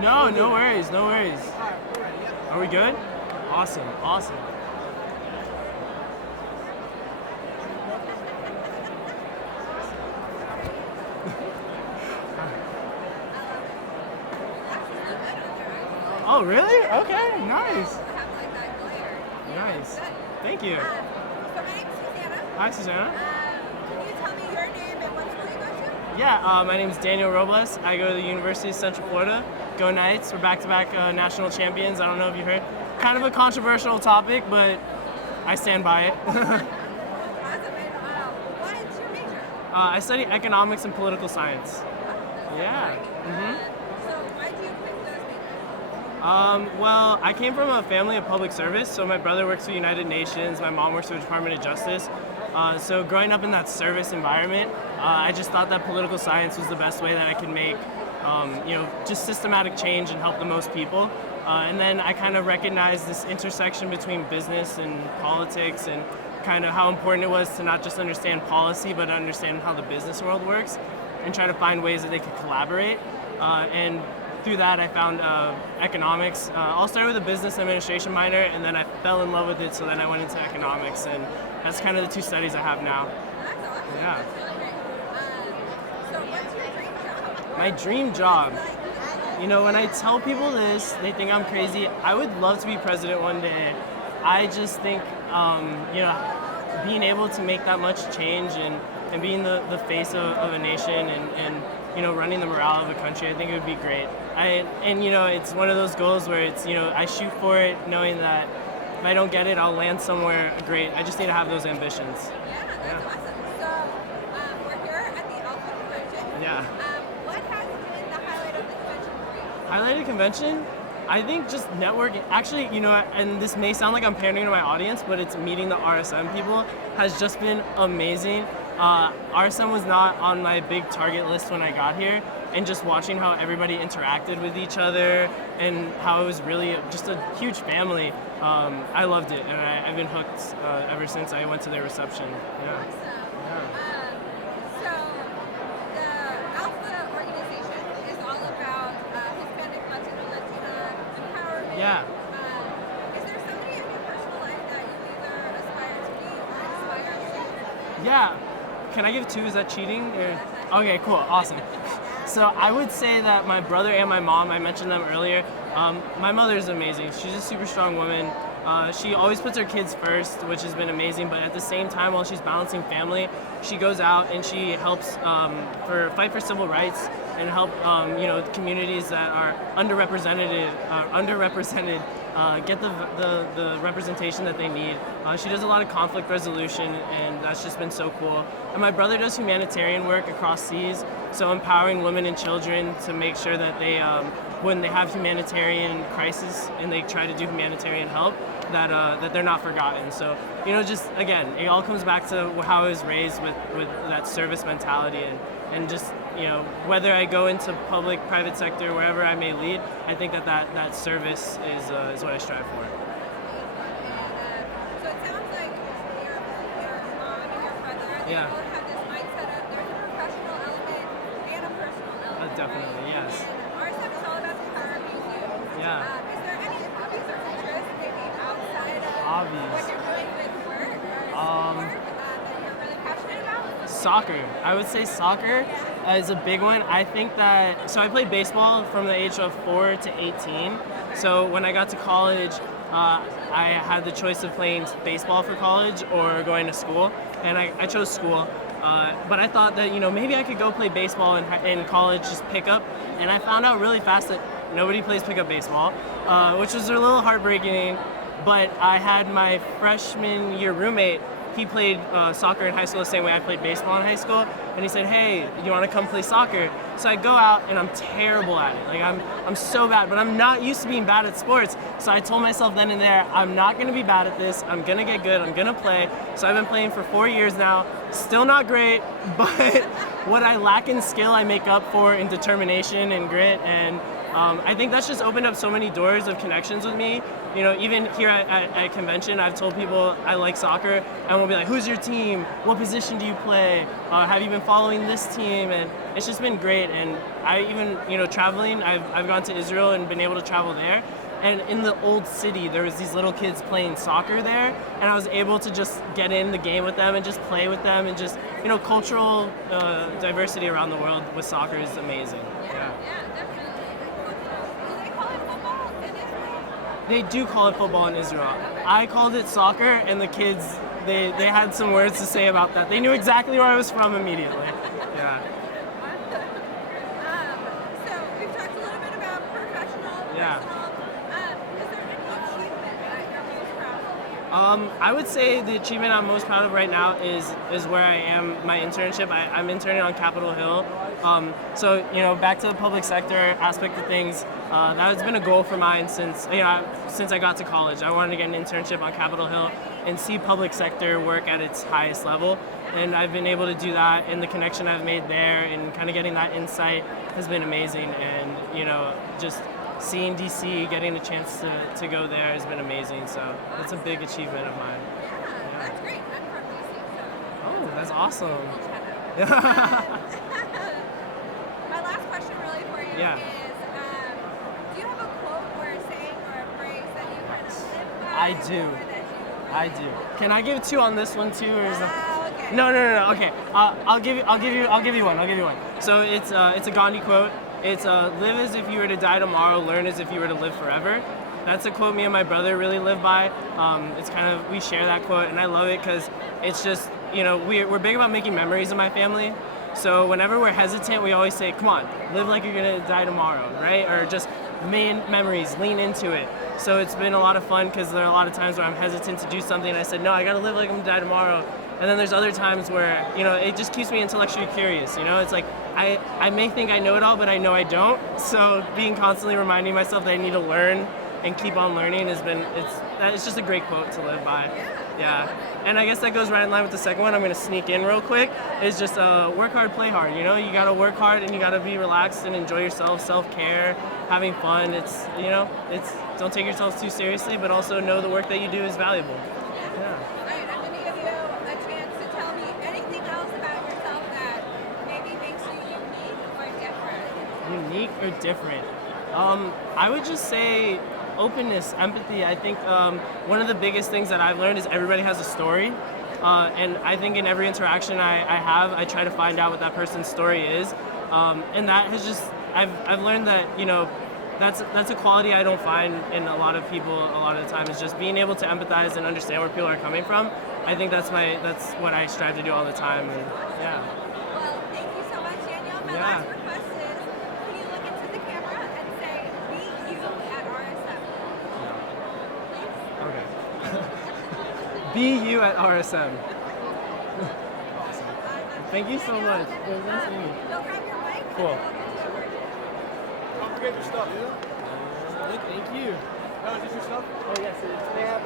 No, no worries, no worries. Are we good? Awesome, awesome. Oh, really? Okay, nice. Nice. Thank you. So my name's Susanna. Hi, Susanna. Can you tell me your name and what school you go to? Yeah, my name is Daniel Robles. I go to the University of Central Florida. Go Knights. We're back-to-back national champions. I don't know if you heard. Kind of a controversial topic, but I stand by it. Awesome. And what's your major? I study economics and political science. Yeah. So why do you pick those majors? Well, I came from a family of public service, so my brother works for the United Nations, my mom works for the Department of Justice. So growing up in that service environment, I just thought that political science was the best way that I could make, just systematic change and help the most people. And then I kind of recognized this intersection between business and politics and kind of how important it was to not just understand policy, but understand how the business world works and try to find ways that they could collaborate. And through that, I found economics. I'll start with a business administration minor, and then I fell in love with it, so then I went into economics, and that's kind of the two studies I have now. That's awesome. Yeah. That's really great. So what's your dream job? My dream job. You know, when I tell people this, they think I'm crazy. I would love to be president one day. I just think, being able to make that much change and being the face of a nation and running the morale of a country, I think it would be great. It's one of those goals where it's, I shoot for it knowing that if I don't get it, I'll land somewhere great. I just need to have those ambitions. Yeah, that's awesome. So we're here at the Alpha Convention. Yeah. What has been the highlight of the convention for you? Highlighted convention? I think just networking. Actually, and this may sound like I'm pandering to my audience, but it's meeting the RSM people has just been amazing. RSM was not on my big target list when I got here, and just watching how everybody interacted with each other and how it was really just a huge family. I loved it, and I've been hooked ever since I went to their reception. Yeah. Awesome. So the Alpha organization is all about Hispanic, Latina empowerment. Yeah. Is there somebody in your personal life that you either aspire to be or inspire to? Yeah. Can I give two? Is that cheating? Okay, cool, awesome. So I would say that my brother and my mom, I mentioned them earlier. My mother is amazing. She's a super strong woman. She always puts her kids first, which has been amazing, but at the same time, while she's balancing family, she goes out and she helps fight for civil rights and help communities that are underrepresented get the representation that they need. She does a lot of conflict resolution, and that's just been so cool. And my brother does humanitarian work across seas, so empowering women and children to make sure that they, when they have humanitarian crisis and they try to do humanitarian help, that they're not forgotten. So, just again, it all comes back to how I was raised with that service mentality and just, whether I go into public, private sector, wherever I may lead, I think that service is what I strive for. So it sounds like your mom and your brother, they Yeah. both have this mindset of there's a professional element and a personal element. Definitely, right? yes. And RSM is all about empowering you. Yeah. Is there any hobbies or interests maybe outside of Hobbies. what you're doing with work or schoolwork that you're really passionate about? Soccer. I would say soccer is a big one. I think that, so I played baseball from the age of 4 to 18. So when I got to college, I had the choice of playing baseball for college or going to school, and I chose school. But I thought that, maybe I could go play baseball in college, just pick up, and I found out really fast that nobody plays pickup baseball, which was a little heartbreaking. But I had my freshman year roommate. He played soccer in high school the same way I played baseball in high school, and he said, "Hey, you want to come play soccer?" So I go out, and I'm terrible at it. Like I'm so bad, but I'm not used to being bad at sports. So I told myself then and there, I'm not going to be bad at this. I'm going to get good. I'm going to play. So I've been playing for 4 years now. Still not great, but what I lack in skill, I make up for in determination and grit. And I think that's just opened up so many doors of connections with me. You know, even here at convention, I've told people I like soccer, and we'll be like, "Who's your team? What position do you play? Have you been following this team?" And it's just been great. And I even, you know, traveling, I've gone to Israel and been able to travel there. And in the old city, there was these little kids playing soccer there, and I was able to just get in the game with them and just play with them, and just, you know, cultural diversity around the world with soccer is amazing. Yeah, definitely. Do they call it football in Israel? They do call it football in Israel. I called it soccer, and the kids, they had some words to say about that. They knew exactly where I was from immediately. Yeah. So we've talked a little bit about professional, Yeah. personal. Is there any achievement that you're most proud of? I would say the achievement I'm most proud of right now is where I am, my internship. I'm interning on Capitol Hill. So, you know, back to the public sector aspect of things, that has been a goal for mine since I got to college. I wanted to get an internship on Capitol Hill and see public sector work at its highest level. And I've been able to do that, and the connection I've made there and kind of getting that insight has been amazing. And, you know, just seeing DC, getting a chance to go there has been amazing. So it's a big achievement of mine. Yeah, that's great. I'm from DC, so Oh, that's awesome. we'll chat out. My last question really for you Yeah. is, do you have a quote or a saying or a phrase that you kind of live by? I do. Or that you I do. Can I give two on this one too, or is that? okay. No. Okay. I'll give you one. So it's a Gandhi quote. It's live as if you were to die tomorrow, learn as if you were to live forever. That's a quote me and my brother really live by. It's kind of, we share that quote, and I love it because it's just, you know, we're big about making memories in my family. So whenever we're hesitant, we always say, come on, live like you're gonna die tomorrow, right? Or just main memories, lean into it. So it's been a lot of fun because there are a lot of times where I'm hesitant to do something, and I said, no, I gotta live like I'm gonna die tomorrow. And then there's other times where, you know, it just keeps me intellectually curious, you know? It's like, I may think I know it all, but I know I don't. So being constantly reminding myself that I need to learn and keep on learning it's just a great quote to live by. Yeah. And I guess that goes right in line with the second one. I'm gonna sneak in real quick. It's just work hard, play hard. You know, you gotta work hard and you gotta be relaxed and enjoy yourself, self-care, having fun. It's, you know, don't take yourself too seriously, but also know the work that you do is valuable. Yeah. All right, I'm going to give you a chance to tell me anything else about yourself that maybe makes you unique or different. Unique or different? I would just say openness, empathy. I think one of the biggest things that I've learned is everybody has a story. And I think in every interaction I have, I try to find out what that person's story is. And that has just, I've learned that, you know, that's a quality I don't find in a lot of people a lot of the time, is just being able to empathize and understand where people are coming from. I think that's what I strive to do all the time. And yeah. Well, thank you so much, Daniel. My Yeah. last request is, can you look into the camera and say, meet you at RSM? Please? Okay. Be you at RSM. Awesome. Thank you so much. It was nice meeting you. You'll grab your mic. Cool. And we'll get to work. Don't forget your stuff, yeah? Thank you. Oh, is this your stuff? Oh yes, it is. They have